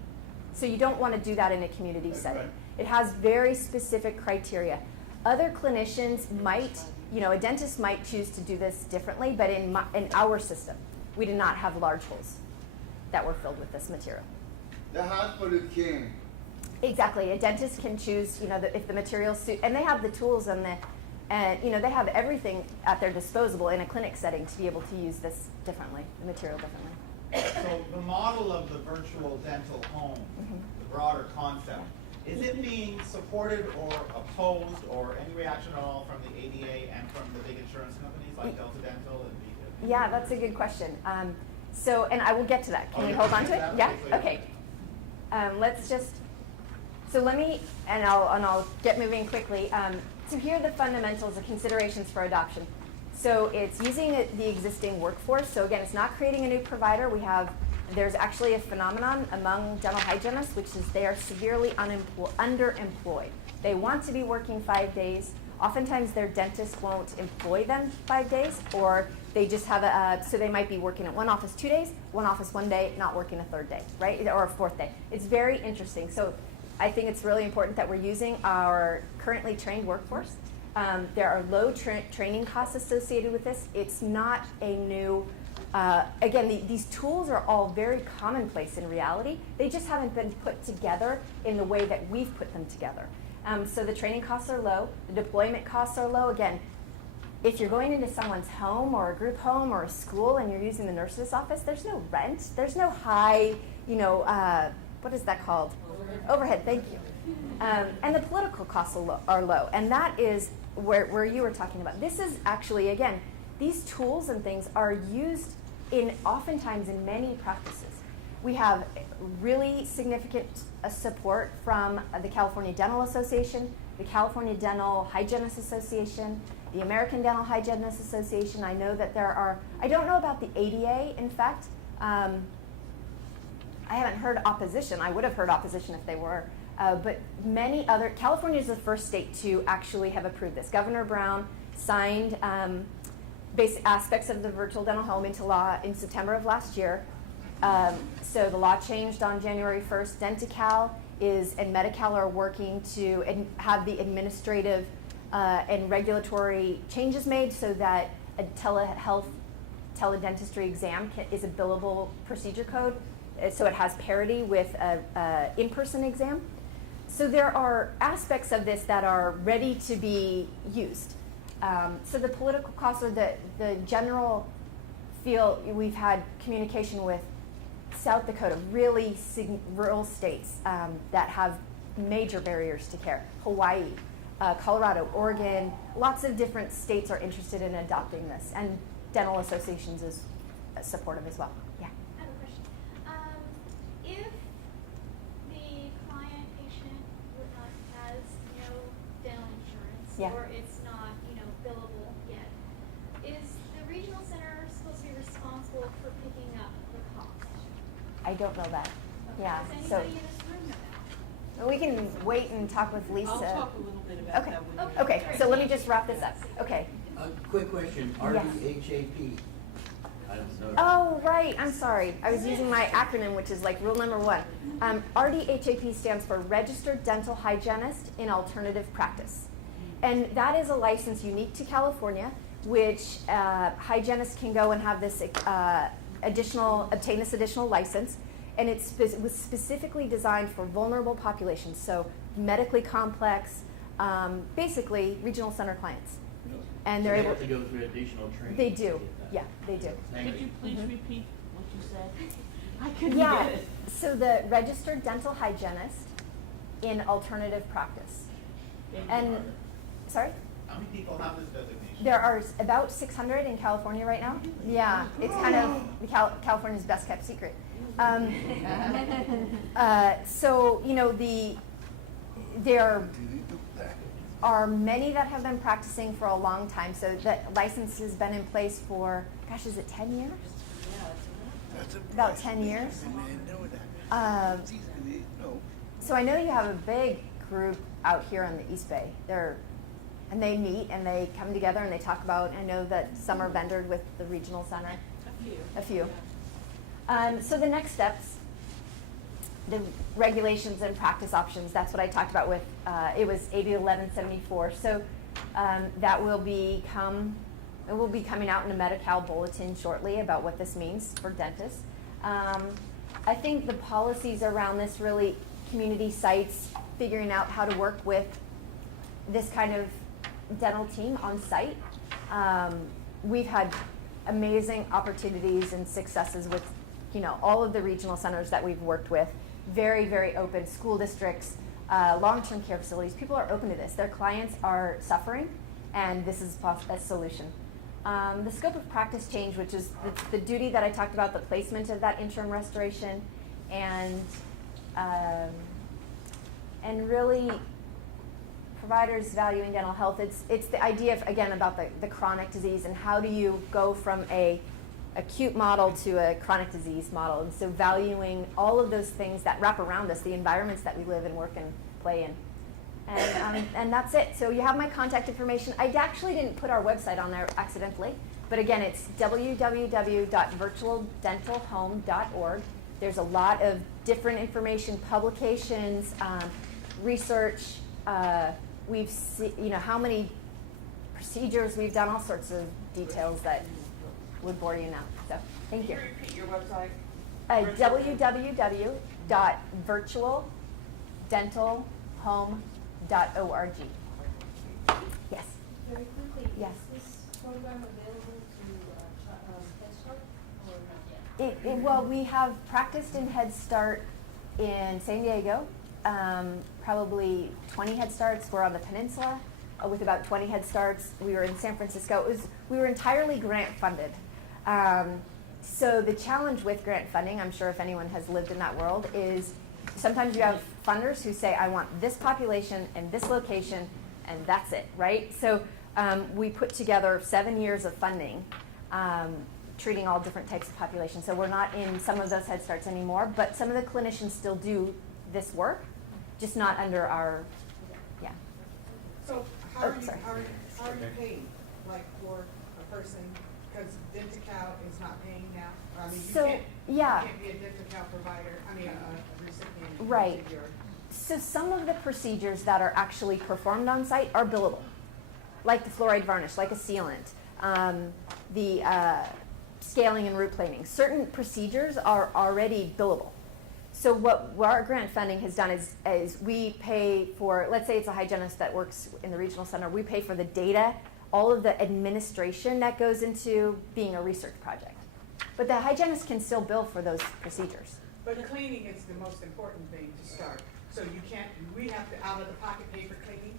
so you don't want to do that in a community setting. Right. It has very specific criteria. Other clinicians might, a dentist might choose to do this differently, but in our system, we did not have large holes that were filled with this material. The hospital can. Exactly, a dentist can choose, if the materials suit, and they have the tools and they have everything at their disposal in a clinic setting to be able to use this differently, the material differently. So the model of the virtual dental home, the broader concept, is it being supported or opposed, or any reaction at all from the ADA and from the big insurance companies like Delta Dental and Vita? Yeah, that's a good question. And I will get to that. Can we hold on to it? Yeah. Okay. I'll get moving quickly. So here are the fundamentals of considerations for adoption. So it's using the existing workforce. So again, it's not creating a new provider. There's actually a phenomenon among dental hygienists, which is they are severely underemployed. They want to be working 5 days. Oftentimes their dentist won't employ them 5 days, or they just have so they might be working at one office 2 days, one office 1 day, not working a third day, right? Or a fourth day. It's very interesting. So I think it's really important that we're using our currently trained workforce. There are low training costs associated with this. It's not a new, these tools are all very commonplace in reality. They just haven't been put together in the way that we've put them together. So the training costs are low, the deployment costs are low. Again, if you're going into someone's home or a group home or a school and you're using the nurse's office, there's no rent, there's no high, what is that called? Overhead, thank you. And the political costs are low. And that is where you were talking about. This is actually, again, these tools and things are used oftentimes in many practices. We have really significant support from the California Dental Association, the California Dental Hygienist Association, the American Dental Hygienist Association. I know that I don't know about the ADA, in fact. I haven't heard opposition. I would have heard opposition if they were. But California is the first state to actually have approved this. Governor Brown signed basic aspects of the virtual dental home into law in September of last year. So the law changed on January 1st. Denti-Cal and Medi-Cal are working to have the administrative and regulatory changes made so that a telehealth, teledentistry exam is a billable procedure code. So it has parity with an in-person exam. So there are aspects of this that are ready to be used. So the political costs or the general feel we've had communication with South Dakota, really rural states that have major barriers to care. Hawaii, Colorado, Oregon, lots of different states are interested in adopting this, and dental associations is supportive as well. Yeah. I have a question. If the client patient has no dental insurance, Yeah. or it's not, billable yet, is the regional center supposed to be responsible for picking up the cost? I don't know that. Okay. Yeah. Does So anybody in this room know that? we can wait and talk with Lisa. I'll talk a little bit about Okay. that when you're Okay. done. So let me just wrap this up. Okay. Quick question, Yes. RDHAP. I don't know. Oh, right. I'm sorry. I was using my acronym, which is like rule number 1. RDHAP stands for Registered Dental Hygienist in Alternative Practice. And that is a license unique to California, which hygienists can go and have this obtain this additional license. And it was specifically designed for vulnerable populations, so medically complex, basically regional center clients. And So they're they able have to go through additional training. They to do. get that. Yeah, they do. Thank Could you. you please repeat what you said? I couldn't Yeah, get it. so the registered dental hygienist in alternative practice. And, sorry? How many people have this designation? There are about 600 in California right now. Yeah, it's kind of California's best kept secret. So, there are many that have been practicing for a long time. So the license has been in place for, gosh, is it 10 years? About 10 years. So I know you have a big group out here on the East Bay. And they meet and they come together and they talk about, I know that some are vendored with the regional center. A few. So the next steps, the regulations and practice options, that's what I talked about with, it was AB 1174. So that will be coming out in a Medi-Cal bulletin shortly about what this means for dentists. I think the policies around this really, community sites, figuring out how to work with this kind of dental team on site. We've had amazing opportunities and successes with, all of the regional centers that we've worked with. Very, very open. School districts, long-term care facilities. People are open to this. Their clients are suffering, and this is a solution. The scope of practice change, which is the duty that I talked about, the placement of that interim restoration, and really providers valuing dental health. It's the idea of, again, about the chronic disease and how do you go from a acute model to a chronic disease model. And so valuing all of those things that wrap around us, the environments that we live and work and play in. And that's it. So you have my contact information. I actually didn't put our website on there accidentally, but again, it's www.virtualdentalhome.org. There's a lot of different information, publications, research. We've seen, how many procedures we've done, all sorts of details that would bore you now. So thank you. Can you repeat your website? www.virtualdentalhome.org. Yes. Very quickly, Yes. is this program available to Head Start or not yet? Well, we have practiced in Head Start in San Diego. Probably 20 Head Starts. We're on the peninsula with about 20 Head Starts. We were in San Francisco. We were entirely grant funded. So the challenge with grant funding, I'm sure if anyone has lived in that world, is sometimes you have funders who say, I want this population in this location, and that's it, right? So we put together 7 years of funding, treating all different types of populations. So we're not in some of those Head Starts anymore, but some of the clinicians still do this work, just not under our, yeah. So how Oh, are you, sorry. how are you paid, like for a person, because Denti-Cal is not paying now? I mean, you So, can't, yeah. you can't be a Denti-Cal provider, a recipient. Right. of your- So some of the procedures that are actually performed on site are billable, like the fluoride varnish, like a sealant, the scaling and root planing. Certain procedures are already billable. So what our grant funding has done is we pay for, let's say it's a hygienist that works in the regional center, we pay for the data, all of the administration that goes into being a research project. But the hygienist can still bill for those procedures. But cleaning is the most important thing to start. So you can't, we have to out of the pocket pay for cleaning?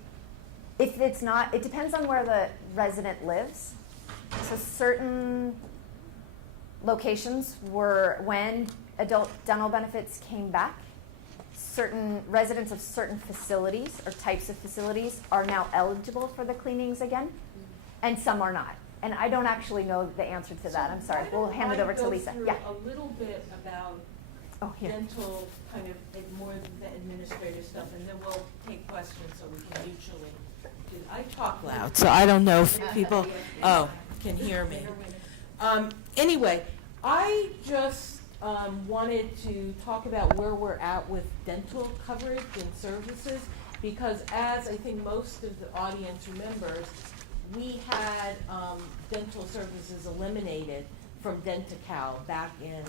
If it's not, it depends on where the resident lives. So certain locations were, when adult dental benefits came back, certain residents of certain facilities or types of facilities are now eligible for the cleanings again, and some are not. And I don't actually know the answer to that. I'm sorry. We'll hand it over to Lisa. Go Yeah. through a little bit about Oh, here. dental, kind of more than the administrative stuff, and then we'll take questions so we can mutually. I talk loud, so I don't know if people can hear me. Anyway, I just wanted to talk about where we're at with dental coverage and services, because as I think most of the audience remembers, we had dental services eliminated from Denti-Cal back in,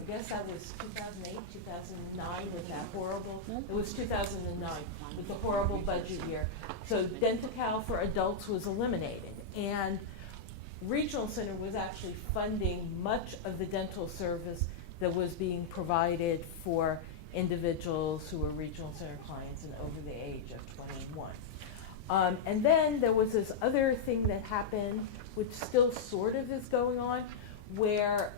I guess that was 2008, 2009 with that horrible, it was 2009 with the horrible budget year. So Denti-Cal for adults was eliminated, and Regional Center was actually funding much of the dental service that was being provided for individuals who were Regional Center clients and over the age of 21. And then there was this other thing that happened, which still sort of is going on, where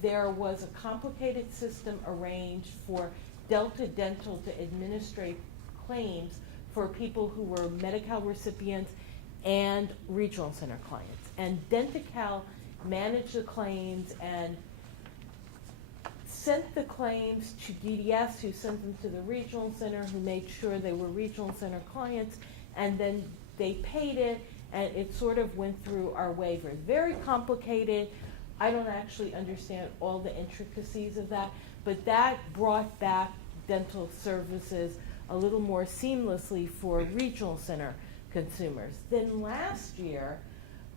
there was a complicated system arranged for Delta Dental to administrate claims for people who were Medi-Cal recipients and Regional Center clients. And Denti-Cal managed the claims and sent the claims to DDS, who sent them to the Regional Center, who made sure they were Regional Center clients, and then they paid it, and it sort of went through our waiver. Very complicated. I don't actually understand all the intricacies of that, but that brought back dental services a little more seamlessly for Regional Center consumers. Then last year,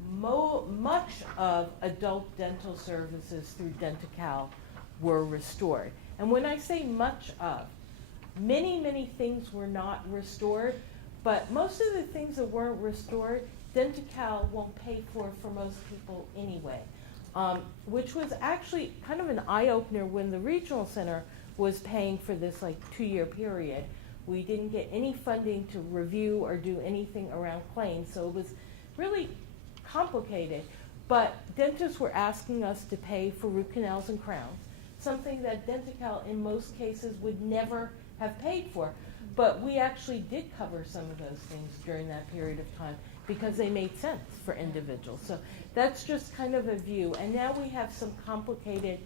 much of adult dental services through Denti-Cal were restored. And when I say much of, many things were not restored, but most of the things that weren't restored, Denti-Cal won't pay for most people anyway. Which was actually kind of an eye-opener when the Regional Center was paying for this like 2-year period. We didn't get any funding to review or do anything around claims, so it was really complicated. But dentists were asking us to pay for root canals and crowns, something that Denti-Cal in most cases would never have paid for. But we actually did cover some of those things during that period of time because they made sense for individuals. So that's just kind of a view. And now we have some complicated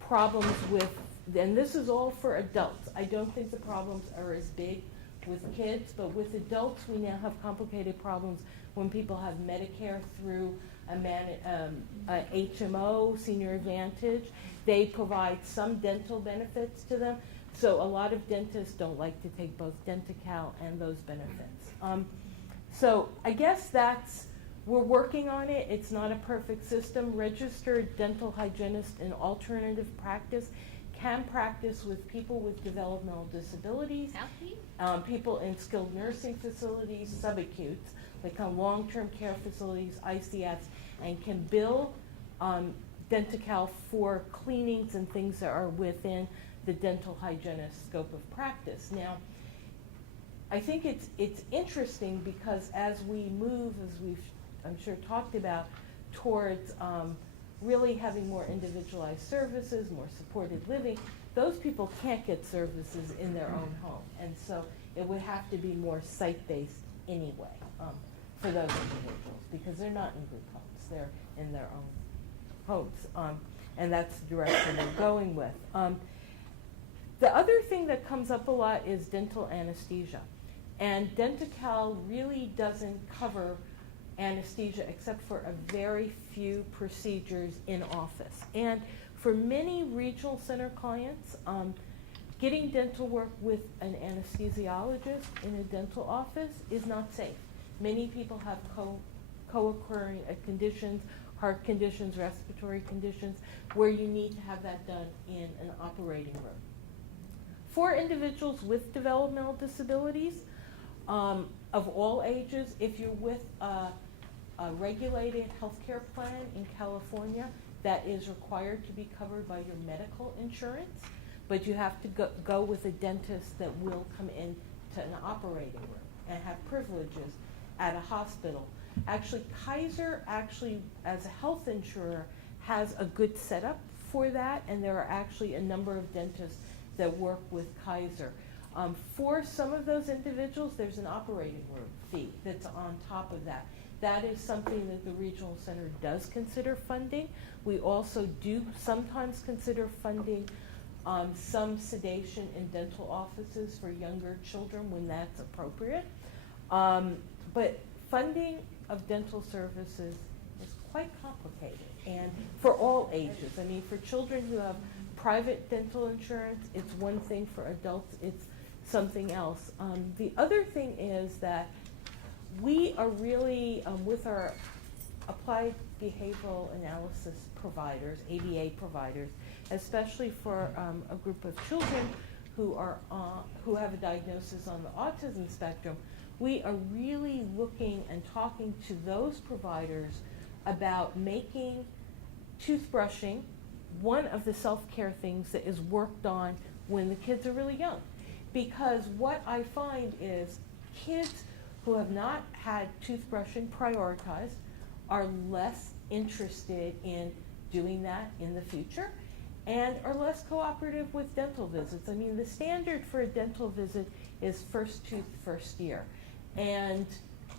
problems with, and this is all for adults. I don't think the problems are as big with kids, but with adults we now have complicated problems when people have Medicare through a HMO, Senior Advantage. They provide some dental benefits to them. So a lot of dentists don't like to take both Denti-Cal and those benefits. So I guess we're working on it. It's not a perfect system. Registered dental hygienist in alternative practice can practice with people with developmental disabilities, people in skilled nursing facilities, subacutes, like long-term care facilities, ICS, and can bill Denti-Cal for cleanings and things that are within the dental hygienist scope of practice. Now, I think it's interesting because as we move, as we've I'm sure talked about, towards really having more individualized services, more supported living, those people can't get services in their own home. And so it would have to be more site-based anyway for those individuals because they're not in group homes, they're in their own homes. And that's the direction we're going with. The other thing that comes up a lot is dental anesthesia. And Denti-Cal really doesn't cover anesthesia except for a very few procedures in office. And for many regional center clients, getting dental work with an anesthesiologist in a dental office is not safe. Many people have co-occurring conditions, heart conditions, respiratory conditions, where you need to have that done in an operating room. For individuals with developmental disabilities of all ages, if you're with a regulated healthcare plan in California, that is required to be covered by your medical insurance, but you have to go with a dentist that will come in to an operating room and have privileges at a hospital. Actually, Kaiser actually, as a health insurer, has a good setup for that, and there are actually a number of dentists that work with Kaiser. For some of those individuals, there's an operating room fee that's on top of that. That is something that the regional center does consider funding. We also do sometimes consider funding some sedation in dental offices for younger children when that's appropriate. But funding of dental services is quite complicated, and for all ages. I mean, for children who have private dental insurance, it's one thing. For adults, it's something else. The other thing is that we are really, with our applied behavioral analysis providers, ABA providers, especially for a group of children who have a diagnosis on the autism spectrum, we are really looking and talking to those providers about making toothbrushing one of the self-care things that is worked on when the kids are really young. Because what I find is kids who have not had toothbrushing prioritized are less interested in doing that in the future and are less cooperative with dental visits. I mean, the standard for a dental visit is first tooth, first year. And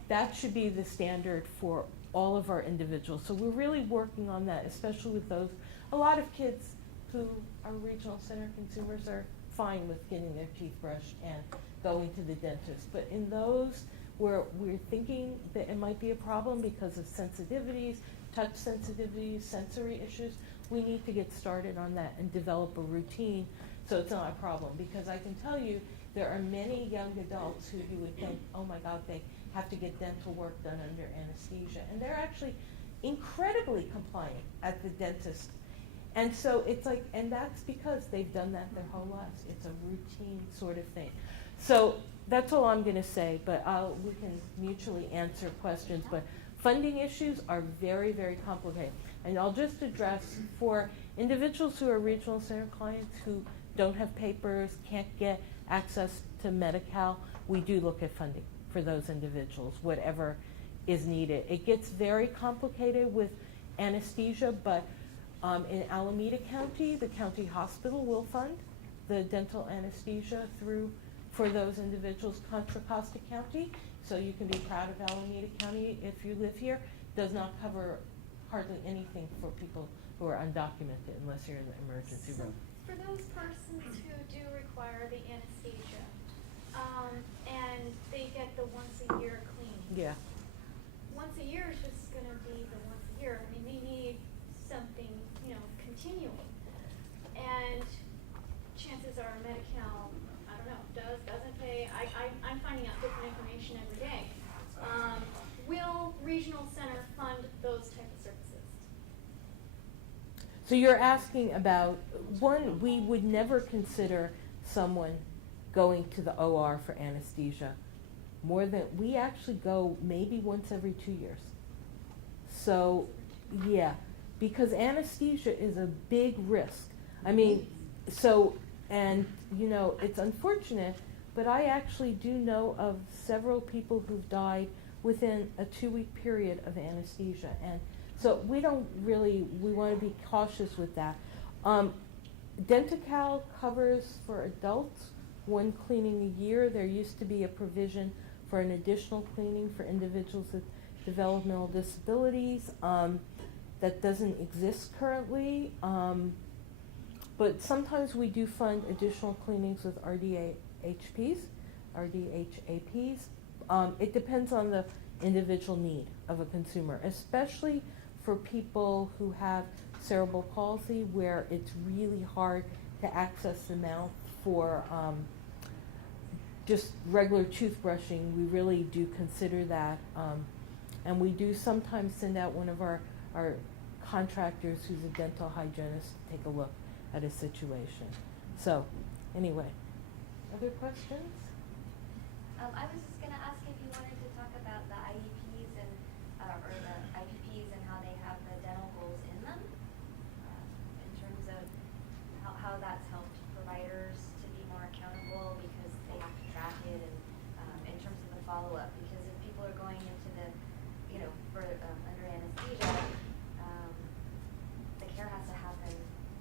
that should be the standard for all of our individuals. So we're really working on that, especially with those. A lot of kids who are regional center consumers are fine with getting their teeth brushed and going to the dentist. But in those where we're thinking that it might be a problem because of sensitivities, touch sensitivities, sensory issues, we need to get started on that and develop a routine so it's not a problem. Because I can tell you, there are many young adults who you would think, oh my God, they have to get dental work done under anesthesia. And they're actually incredibly compliant at the dentist. And so it's like, and that's because they've done that their whole lives. It's a routine sort of thing. So that's all I'm going to say, but we can mutually answer questions. But funding issues are very, very complicated. And I'll just address for individuals who are regional center clients who don't have papers, can't get access to Medi-Cal, we do look at funding for those individuals, whatever is needed. It gets very complicated with anesthesia, but in Alameda County, the county hospital will fund the dental anesthesia for those individuals. Contra Costa County, so you can be proud of Alameda County if you live here, does not cover hardly anything for people who are undocumented unless you're in the emergency room. For those persons who do require the anesthesia, and they get the once a year cleaning. Yeah. Once a year is just gonna be the once a year. I mean, they need something, continually. And chances are Medi-Cal, I don't know, doesn't pay. I'm finding out different information every day. Will regional center fund those type of services? So you're asking about, one, we would never consider someone going to the OR for anesthesia we actually go maybe once every 2 years. So, yeah, because anesthesia is a big risk. I mean, so, and it's unfortunate, but I actually do know of several people who've died within a 2-week period of anesthesia. And so we want to be cautious with that. Denti-Cal covers for adults 1 cleaning a year. There used to be a provision for an additional cleaning for individuals with developmental disabilities. That doesn't exist currently. But sometimes we do fund additional cleanings with RDHAPs. It depends on the individual need of a consumer, especially for people who have cerebral palsy, where it's really hard to access the mouth for just regular toothbrushing. We really do consider that. And we do sometimes send out one of our contractors who's a dental hygienist to take a look at a situation. So, anyway, other questions? I was just going to ask if you wanted to talk about the IEPs and or the IPPs and how they have the dental goals in them. how that's helped providers to be more accountable because they have to track it and, in terms of the follow-up, because if people are going into the, for, under anesthesia, the care has to happen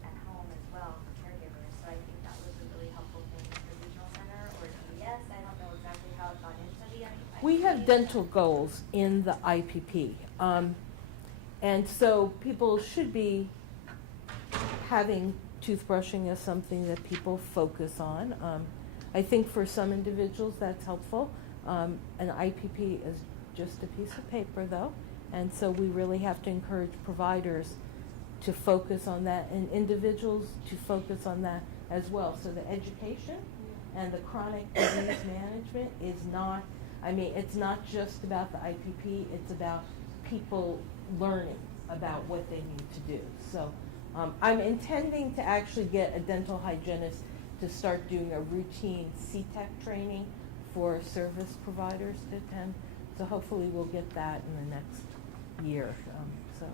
at home as well for caregivers, so I think that was a really helpful thing for regional center or DES. I don't know exactly how it got into the IPP. We have dental goals in the IPP. And so people should be having toothbrushing as something that people focus on. I think for some individuals that's helpful. An IPP is just a piece of paper though, and so we really have to encourage providers to focus on that and individuals to focus on that as well. So the education and the chronic disease management is not, it's not just about the IPP, it's about people learning about what they need to do. So I'm intending to actually get a dental hygienist to start doing a routine CTEC training for service providers to attend. So hopefully we'll get that in the next year. So